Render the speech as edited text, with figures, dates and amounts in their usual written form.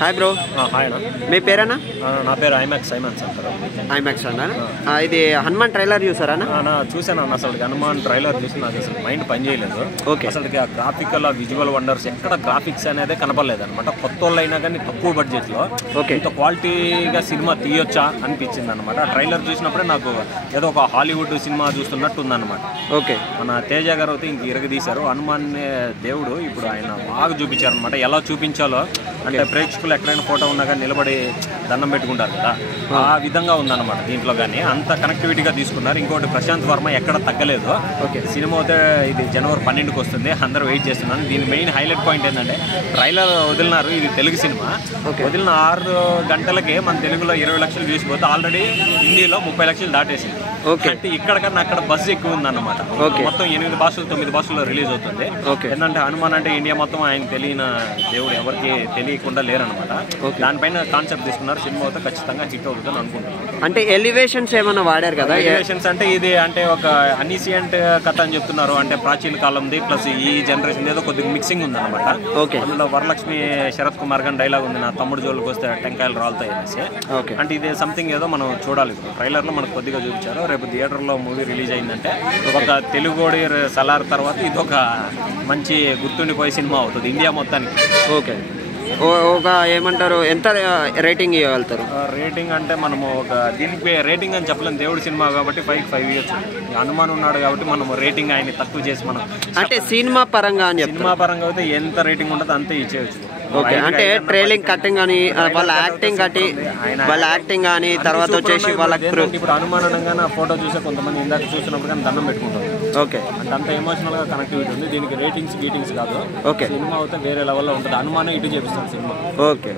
Hi bro. Hi అన్న. మీ పేరేనా? నా పేరు ఐమాక్స్ సైమన్స్ అంటారు. ఐమాక్స్ అన్నా. ఇది హనుమాన్ ట్రైలర్ చూసారా? చూసాను అన్న. అసలు హనుమాన్ ట్రైలర్ చూసి నాకు అసలు మైండ్ పనిచేయలేదు. ఓకే. అసలు ఆ గ్రాఫికల్, ఆ విజువల్ వండర్స్ ఎక్కడ గ్రాఫిక్స్ అనేది కనపడలేదు అనమాట. కొత్త వాళ్ళు అయినా కానీ తక్కువ బడ్జెట్లో ఇంత క్వాలిటీగా సినిమా తీయొచ్చా అనిపించింది అనమాట. ఆ ట్రైలర్ చూసినప్పుడే నాకు ఏదో ఒక హాలీవుడ్ సినిమా చూస్తున్నట్టు ఉందన్నమాట. ఓకే. మన తేజ గారు అయితే ఇంక ఇరగదీశారు. హనుమాన్ దేవుడు ఇప్పుడు ఆయన బాగా చూపించారు అనమాట. ఎలా చూపించాలో అంటే ప్రేక్షకులు ఎక్కడైనా ఫోటో ఉన్నా కానీ నిలబడి దండం పెట్టుకుంటారు కదా, ఆ విధంగా ఉందన్నమాట దీంట్లో. కానీ అంత కనెక్టివిటీగా తీసుకున్నారు. ఇంకోటి ప్రశాంత్ వర్మ ఎక్కడ తగ్గలేదు. సినిమా అయితే ఇది జనవరి 12కి వస్తుంది. అందరూ వెయిట్ చేస్తున్నాను. దీని మెయిన్ హైలైట్ పాయింట్ ఏంటంటే ట్రైలర్ వదిలినారు. ఇది తెలుగు సినిమా. వదిలిన 6 గంటలకే మన తెలుగులో 20 లక్షలు వ్యూస్ పోతే ఆల్రెడీ హిందీలో 30 లక్షలు దాటేసింది. అంటే ఇక్కడ కన్నా అక్కడ బస్ ఎక్కువ ఉందన్నమాట. మొత్తం 8 భాషలు 9 భాషల్లో రిలీజ్ అవుతుంది. ఏంటంటే హనుమాన్ అంటే ఇండియా మొత్తం ఆయన తెలియని దేవుడు ఎవరికి తెలియకుండా లేరనమాట. దానిపైన కాన్సెప్ట్ తీసుకున్నారు. సినిమా అయితే ఖచ్చితంగా హిట్ అవుతుందని అనుకుంటున్నాను. అంటే ఎలివేషన్స్ ఏమైనా వాడారు కదా? ఎలివేషన్స్ అంటే ఇది అంటే ఒక అనిసియంట్ కథ అని చెప్తున్నారు. అంటే ప్రాచీన కాలంది ప్లస్ ఈ జనరేషన్ ఏదో కొద్దిగా మిక్సింగ్ ఉందన్నమాట. అందులో వరలక్ష్మి శరత్ కుమార్ గారి డైలాగ్ ఉంది, నా తమ్ముడు జోలికి వస్తే టెంకాయలు రాలుతాయి అనేసి. అంటే ఇది సంథింగ్ ఏదో మనం చూడాలి. ట్రైలర్ లో మనకు కొద్దిగా చూపించారు. రేపు థియేటర్లో మూవీ రిలీజ్ అయిందంటే ఒక తెలుగుడి సలార్ తర్వాత ఇది ఒక మంచి గుర్తుండిపోయే సినిమా అవుతుంది ఇండియా మొత్తానికి. ఓకే. ఒక ఏమంటారు, ఎంత రేటింగ్ ఇవ్వగలుగుతారు? రేటింగ్ అంటే మనము ఒక దీనికి రేటింగ్ అని చెప్పలేము. దేవుడి సినిమా కాబట్టి 5కి 5 ఇవ్వచ్చు. హనుమాన్ ఉన్నాడు కాబట్టి మనం రేటింగ్ ఆయన తక్కువ చేసి మనం అంటే సినిమా పరంగా అని సినిమా పరంగా అయితే ఎంత రేటింగ్ ఉంటుందో అంతే ఇచ్చేయచ్చు. ఓకే. అంటే ట్రైలింగ్ కటింగ్ అని వాళ్ళ యాక్టింగ్ కానీ తర్వాత వచ్చేసి వాళ్ళకి ఇప్పుడు హనుమాన్ అనగానే ఆ ఫోటో చూసే కొంతమంది ఇందాక చూసినప్పుడు కానీ దండం పెట్టుకుంటారు. ఓకే. అంటే అంత ఎమోషనల్ గా కనెక్టివిటీ ఉంది. దీనికి రేటింగ్స్ గీటింగ్స్ కాదు. ఓకే. సినిమా అయితే వేరే లెవెల్లో ఉంటుంది. హనుమానే ఇటు చేపిస్తారు సినిమా. ఓకే.